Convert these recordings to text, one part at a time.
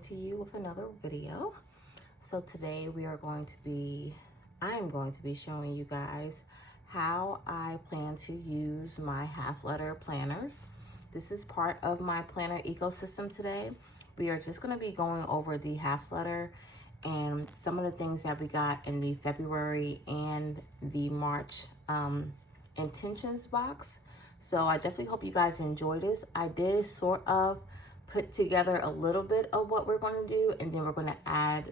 coming to you with another video. So today I am going to be showing you guys how I plan to use my half letter planners. This is part of my planner ecosystem today. We are just going to be going over the half letter and some of the things that we got in the February and the March intentions box. So I definitely hope you guys enjoy this. I did sort of put together a little bit of what we're going to do, and then we're going to add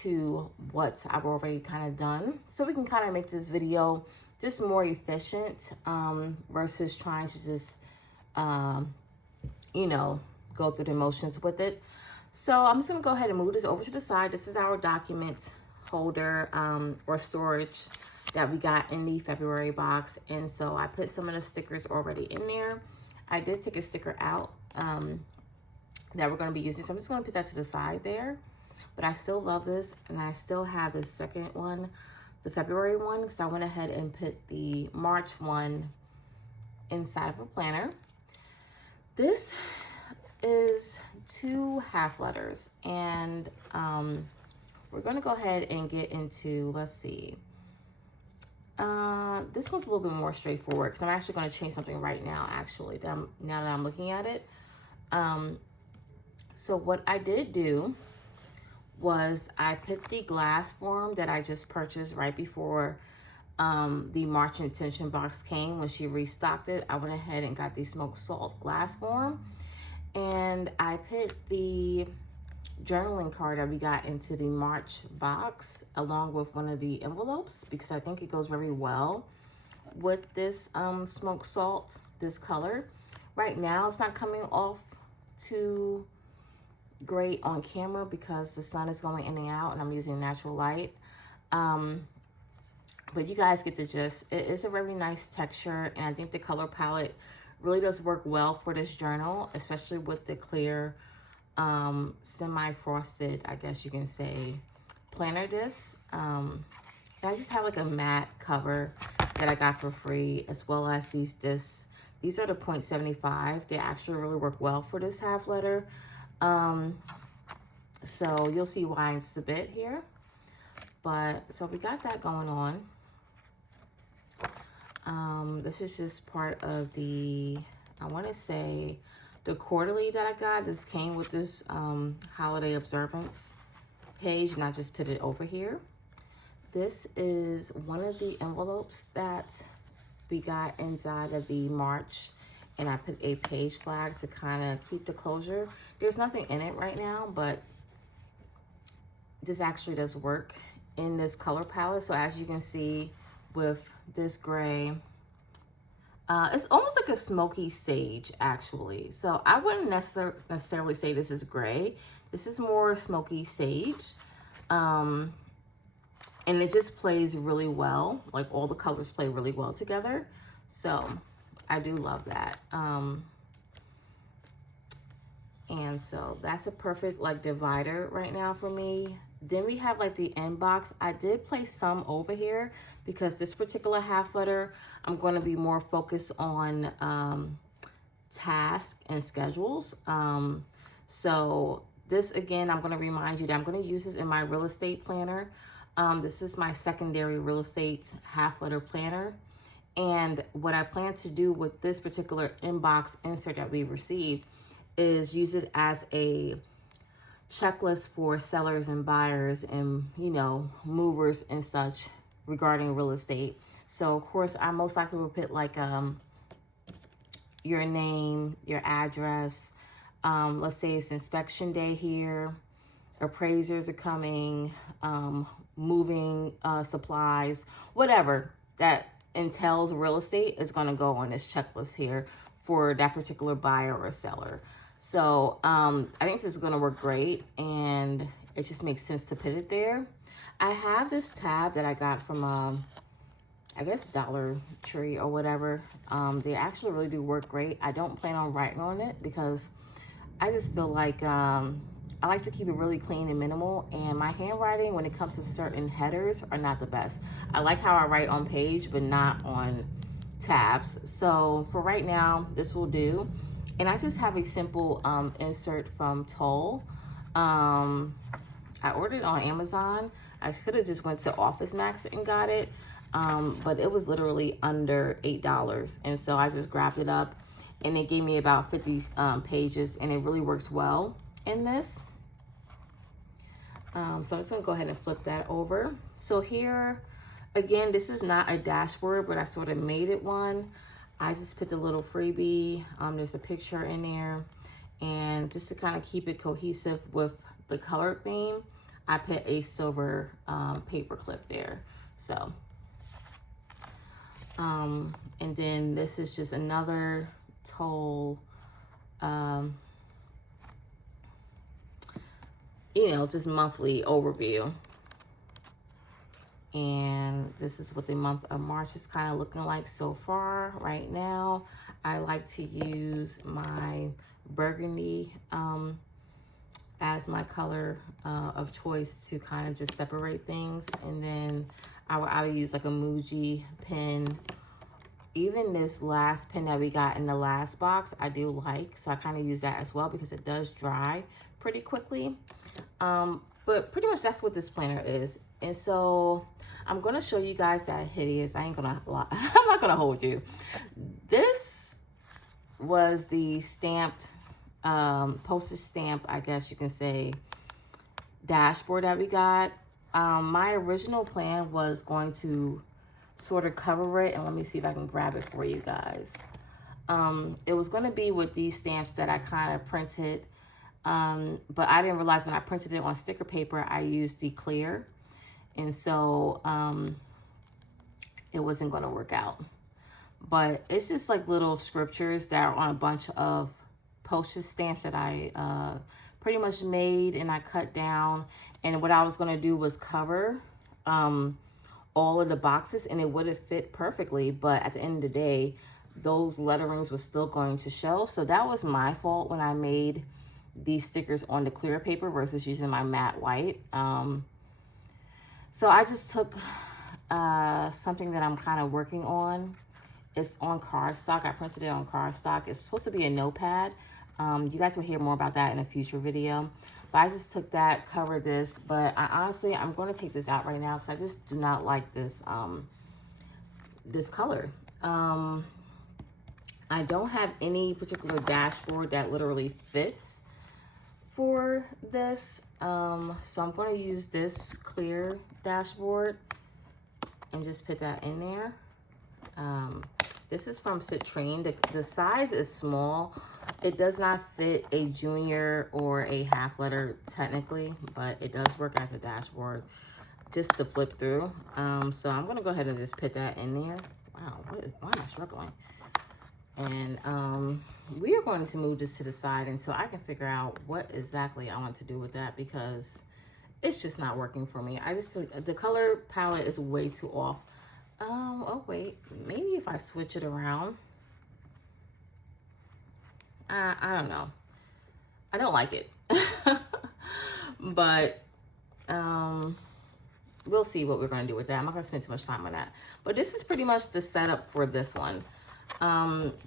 to what I've already kind of done, so we can kind of make this video just more efficient versus trying to just go through the motions with it. So I'm just going to go ahead and move this over to the side. This is our document holder or storage that we got in the February box, and so I put some of the stickers already in there. I did take a sticker out that we're going to be using, so I'm just going to put that to the side there. But I still love this, and I still have the second one, the February one, because I went ahead and put the March one inside of a planner. This is 2 half letters, and we're going to go ahead and get into, let's see. This one's a little bit more straightforward because I'm actually going to change something right now, actually, now that I'm looking at it. So what I did do was I put the glass form that I just purchased right before the March intention box came. When she restocked it, I went ahead and got the smoked salt glass form, and I put the journaling card that we got into the March box along with one of the envelopes, because I think it goes very well with this smoked salt, this color. Right now it's not coming off too great on camera because the sun is going in and out and I'm using natural light, but you guys get the gist. It is a very nice texture, and I think the color palette really does work well for this journal, especially with the clear semi-frosted, I guess you can say, planner disc. And I just have like a matte cover that I got for free, as well as these discs. These are the 0.75. They actually really work well for this half letter. So you'll see why in just a bit here. But so we got that going on. This is just part of the, I want to say, the quarterly that I got. This came with this holiday observance page, and I just put it over here. This is one of the envelopes that we got inside of the March, and I put a page flag to kind of keep the closure. There's nothing in it right now, but this actually does work in this color palette. So as you can see with this gray, it's almost like a smoky sage, actually. So I wouldn't necessarily say this is gray. This is more smoky sage. And it just plays really well. Like, all the colors play really well together. So I do love that. And so that's a perfect like divider right now for me. Then we have like the inbox. I did place some over here because this particular half letter, I'm going to be more focused on tasks and schedules. So this, again, I'm going to remind you that I'm going to use this in my real estate planner. This is my secondary real estate half letter planner. And what I plan to do with this particular inbox insert that we received is use it as a checklist for sellers and buyers and, movers and such regarding real estate. So of course I most likely will put like your name, your address, let's say it's inspection day here, appraisers are coming, moving supplies, whatever that entails real estate is going to go on this checklist here for that particular buyer or seller. So I think this is going to work great, and it just makes sense to put it there. I have this tab that I got from, I guess, Dollar Tree or whatever. They actually really do work great. I don't plan on writing on it because I just feel like I like to keep it really clean and minimal, and my handwriting when it comes to certain headers are not the best. I like how I write on page, but not on tabs. So for right now, this will do. And I just have a simple insert from Toll. I ordered it on Amazon. I could have just went to Office Max and got it, but it was literally under $8. And so I just grabbed it up, and it gave me about 50 pages, and it really works well in this. So I'm just gonna go ahead and flip that over. So here, again, this is not a dashboard, but I sort of made it one. I just put the little freebie, there's a picture in there, and just to kind of keep it cohesive with the color theme, I put a silver paper clip there. So, and then this is just another toll, you know, just monthly overview. And this is what the month of March is kind of looking like so far right now. I like to use my burgundy as my color of choice to kind of just separate things. And then I would either use like a Muji pen. Even this last pen that we got in the last box, I do like. So I kind of use that as well because it does dry pretty quickly. But pretty much that's what this planner is. And so I'm going to show you guys that hideous. I ain't going to lie. I'm not going to hold you. This was the stamped, postage stamp, I guess you can say, dashboard that we got. My original plan was going to sort of cover it. And let me see if I can grab it for you guys. It was going to be with these stamps that I kind of printed. But I didn't realize when I printed it on sticker paper, I used the clear. And so it wasn't going to work out. But it's just like little scriptures that are on a bunch of postage stamps that I pretty much made and I cut down. And what I was going to do was cover all of the boxes, and it would have fit perfectly. But at the end of the day, those letterings were still going to show. So that was my fault when I made these stickers on the clear paper versus using my matte white. So I just took something that I'm kind of working on. It's on cardstock. I printed it on cardstock. It's supposed to be a notepad. You guys will hear more about that in a future video. But I just took that, covered this. But honestly, I'm going to take this out right now because I just do not like this this color. I don't have any particular dashboard that literally fits for this. So I'm going to use this clear dashboard and just put that in there. This is from Citrine. The size is small. It does not fit a junior or a half letter technically, but it does work as a dashboard just to flip through. So I'm going to go ahead and just put that in there. Wow, why am I struggling? And we are going to move this to the side until I can figure out what exactly I want to do with that, because it's just not working for me. The color palette is way too off. Oh wait, maybe if I switch it around. I don't know. I don't like it. But we'll see what we're going to do with that. I'm not going to spend too much time on that. But this is pretty much the setup for this one.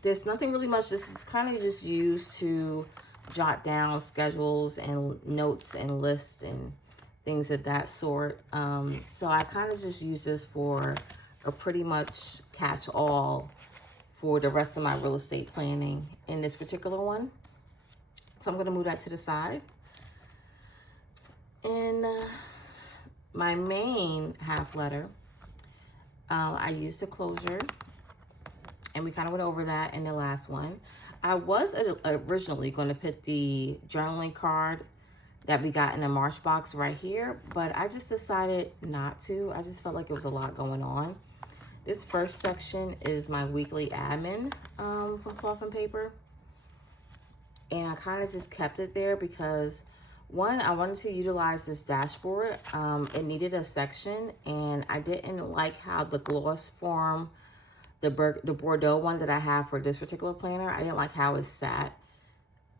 There's nothing really much. This is kind of just used to jot down schedules and notes and lists and things of that sort. So I kind of just use this for a pretty much catch-all for the rest of my real estate planning in this particular one. So I'm going to move that to the side. And my main half letter, I used a closure. And we kind of went over that in the last one. I was originally going to put the journaling card that we got in the March box right here, but I just decided not to. I just felt like it was a lot going on. This first section is my weekly admin from Cloth and Paper. And I kind of just kept it there because, one, I wanted to utilize this dashboard. It needed a section, and I didn't like how the gloss form, the Bordeaux one that I have for this particular planner, I didn't like how it sat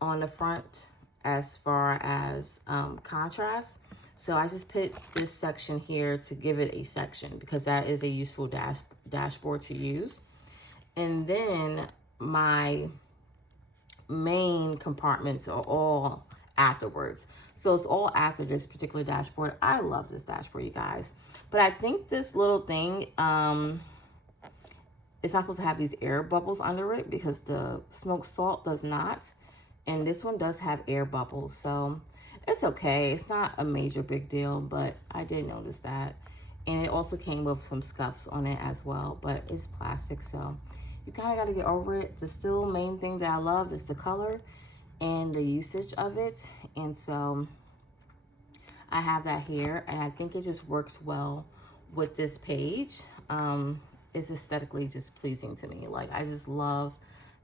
on the front as far as contrast. So I just put this section here to give it a section because that is a useful dashboard to use. And then my main compartments are all afterwards. So it's all after this particular dashboard. I love this dashboard, you guys. But I think this little thing, it's not supposed to have these air bubbles under it because the smoked salt does not. And this one does have air bubbles. So it's okay. It's not a major big deal, but I did notice that. And it also came with some scuffs on it as well, but it's plastic, so you kind of got to get over it. The still main thing that I love is the color and the usage of it. And so I have that here, and I think it just works well with this page. It's aesthetically just pleasing to me. Like, I just love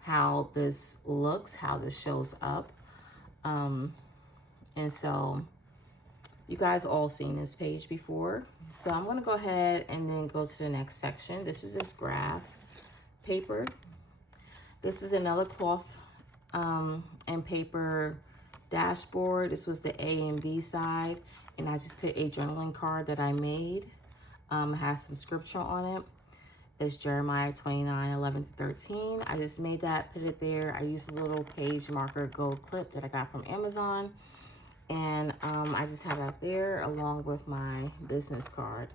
how this looks, how this shows up. And so you guys all seen this page before. So I'm going to go ahead and then go to the next section. This is this graph paper. This is another cloth and paper dashboard. This was the A and B side. And I just put a journaling card that I made. It has some scripture on it. It's Jeremiah 29:11-13. I just made that, put it there. I used a little page marker gold clip that I got from Amazon. And I just have that there along with my business card.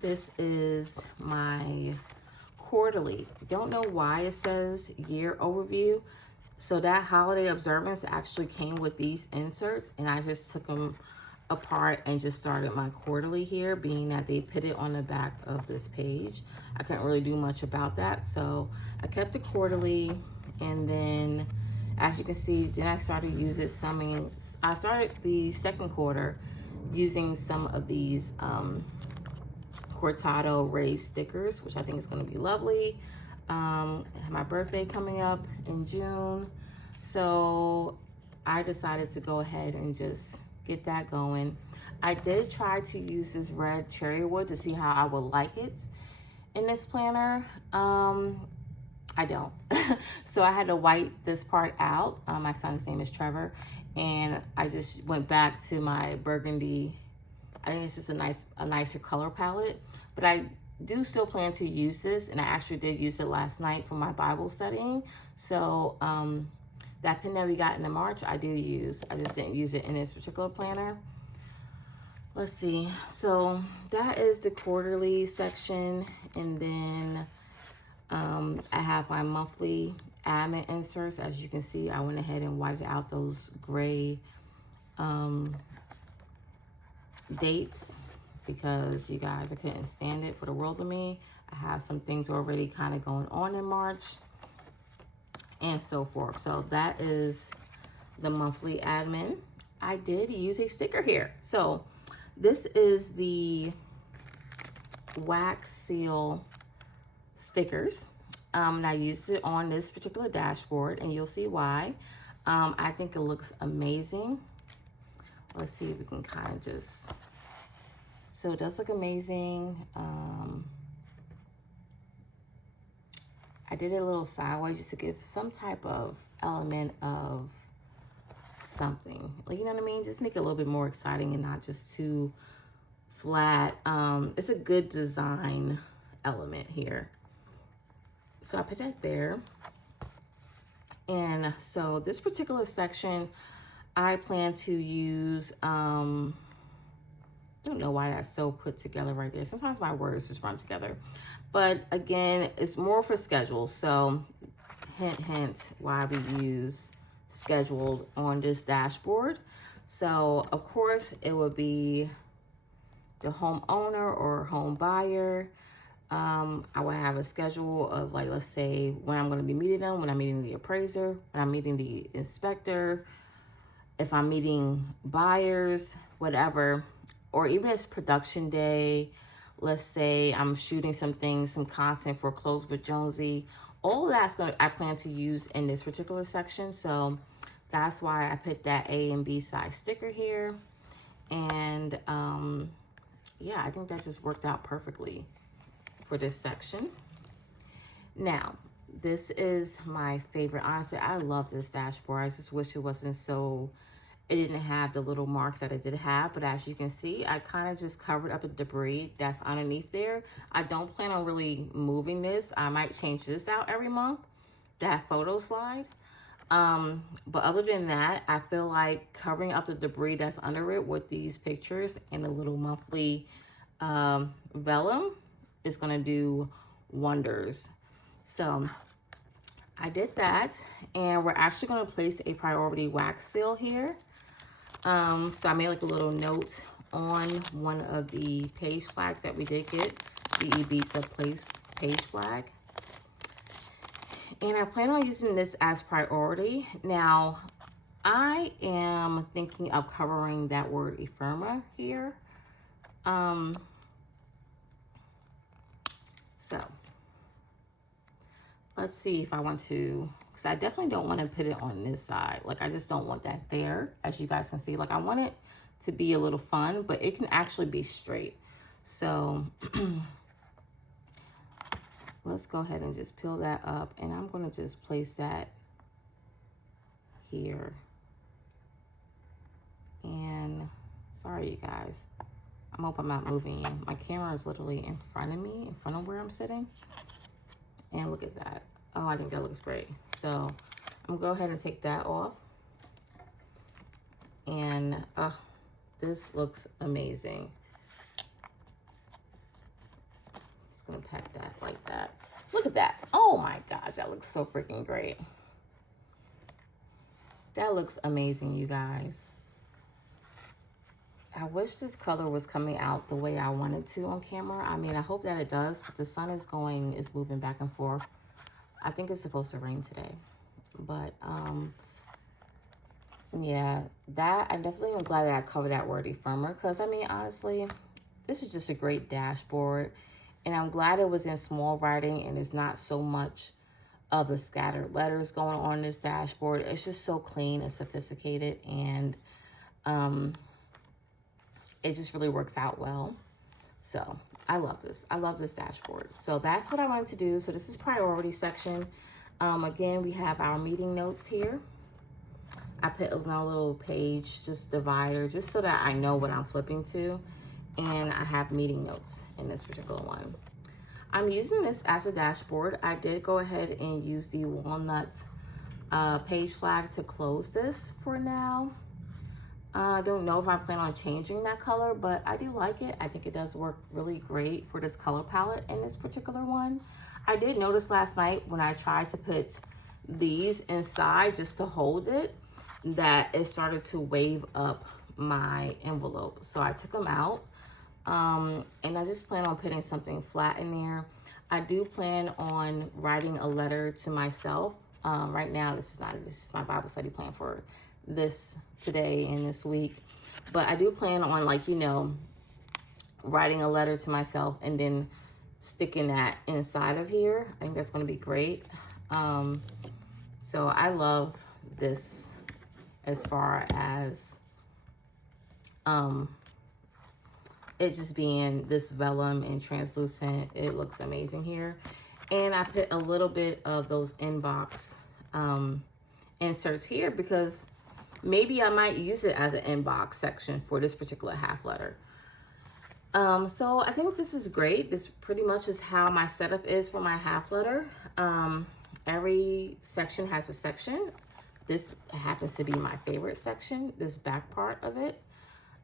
This is my quarterly. Don't know why it says year overview. So that holiday observance actually came with these inserts, and I just took them apart and just started my quarterly here, being that they put it on the back of this page. I couldn't really do much about that, so I kept the quarterly. And then, as you can see, then I started using I started the second quarter using some of these Cortado raised stickers, which I think is going to be lovely. My birthday coming up in June, so I decided to go ahead and just get that going. I did try to use this red cherry wood to see how I would like it in this planner. I don't. So I had to white this part out. My son's name is Trevor, and I just went back to my burgundy. I think it's just a nicer color palette, but I do still plan to use this, and I actually did use it last night for my Bible studying. So that pen that we got in the March, I do use. I just didn't use it in this particular planner. Let's see. So that is the quarterly section, and then I have my monthly admin inserts. As you can see, I went ahead and whited out those gray dates because you guys, I couldn't stand it for the world of me. I have some things already kind of going on in March and so forth. So that is the monthly admin. I did use a sticker here. So this is the wax seal stickers. And I used it on this particular dashboard, and you'll see why. I think it looks amazing. Let's see if we can kind of just, so it does look amazing. I did it a little sideways just to give some type of element of something. Like, you know what I mean? Just make it a little bit more exciting and not just too flat. It's a good design element here. So I put that there. And so this particular section, I plan to use, don't know why that's so put together right there. Sometimes my words just run together. But again, it's more for schedules. So hint, hint, why we use scheduled on this dashboard. So of course it would be the homeowner or home buyer. I would have a schedule of, like, let's say when I'm going to be meeting them, when I'm meeting the appraiser, when I'm meeting the inspector, if I'm meeting buyers, whatever, or even it's production day. Let's say I'm shooting some things, some content for Close with Jonesy. All of that's I plan to use in this particular section. So that's why I put that A and B size sticker here. And yeah, I think that just worked out perfectly for this section. Now, this is my favorite. Honestly, I love this dashboard. I just wish it wasn't so, it didn't have the little marks that it did have. But as you can see, I kind of just covered up the debris that's underneath there. I don't plan on really moving this. I might change this out every month, that photo slide. But other than that, I feel like covering up the debris that's under it with these pictures and the little monthly vellum is going to do wonders. So I did that, and we're actually going to place a priority wax seal here. So I made like a little note on one of the page flags that we did get, the Ibiza page flag. And I plan on using this as priority. Now, I am thinking of covering that word ephemera here. So, let's see if I want to, because I definitely don't want to put it on this side. Like, I just don't want that there, as you guys can see. Like, I want it to be a little fun, but it can actually be straight. So, let's go ahead and just peel that up, and I'm going to just place that here. And sorry, you guys. I hope I'm not moving you. My camera is literally in front of me, in front of where I'm sitting. And look at that. Oh, I think that looks great. So I'm going to go ahead and take that off. And this looks amazing. Gonna pack that like that. Look at that. Oh my gosh, that looks so freaking great. That looks amazing, you guys. I wish this color was coming out the way I wanted to on camera. I mean, I hope that it does, but the sun is moving back and forth. I think it's supposed to rain today. But yeah, I definitely am glad that I covered that word ephemera, because I mean, honestly, this is just a great dashboard. And I'm glad it was in small writing and it's not so much of the scattered letters going on this dashboard. It's just so clean and sophisticated, and it just really works out well. So I love this. I love this dashboard. So that's what I wanted to do. So this is priority section. Again, we have our meeting notes here. I put a little page, just divider, just so that I know what I'm flipping to. And I have meeting notes in this particular one. I'm using this as a dashboard. I did go ahead and use the walnut page flag to close this for now. I don't know if I plan on changing that color, but I do like it. I think it does work really great for this color palette in this particular one. I did notice last night when I tried to put these inside just to hold it, that it started to wave up my envelope. So I took them out. And I just plan on putting something flat in there. I do plan on writing a letter to myself. Right now, this is my Bible study plan for this today and this week. But I do plan on, like, you know, writing a letter to myself and then sticking that inside of here. I think that's going to be great. So I love this as far as it just being this vellum and translucent. It looks amazing here. And I put a little bit of those inbox inserts here because maybe I might use it as an inbox section for this particular half letter. So I think this is great. This pretty much is how my setup is for my half letter. Every section has a section. This happens to be my favorite section, this back part of it.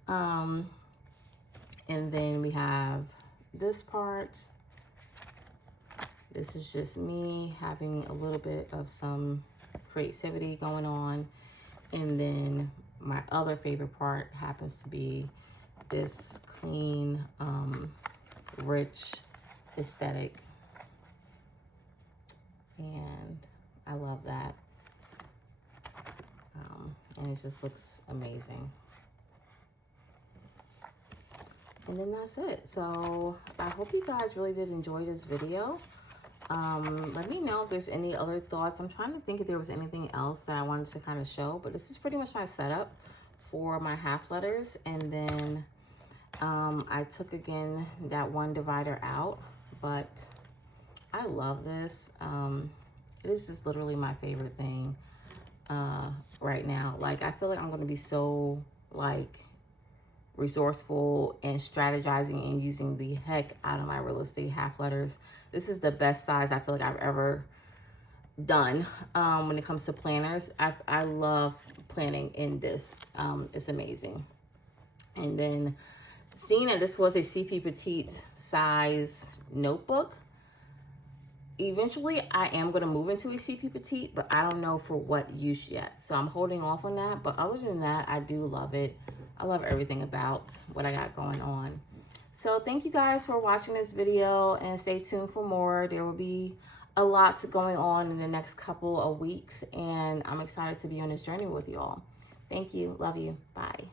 And then we have this part. This is just me having a little bit of some creativity going on. And then my other favorite part happens to be this clean, rich aesthetic. And I love that. And it just looks amazing. And then that's it. So I hope you guys really did enjoy this video. Let me know if there's any other thoughts. I'm trying to think if there was anything else that I wanted to kind of show, but this is pretty much my setup for my half letters. And then I took again that one divider out, but I love this. It is just literally my favorite thing right now. Like, I feel like I'm going to be so like resourceful and strategizing and using the heck out of my real estate half letters. This is the best size I feel like I've ever done when it comes to planners. I love planning in this. It's amazing. And then seeing that this was a CP Petite size notebook, eventually I am going to move into a CP Petite, but I don't know for what use yet. So I'm holding off on that. But other than that, I do love it. I love everything about what I got going on. So thank you guys for watching this video, and stay tuned for more. There will be a lot going on in the next couple of weeks, and I'm excited to be on this journey with you all. Thank you. Love you. Bye.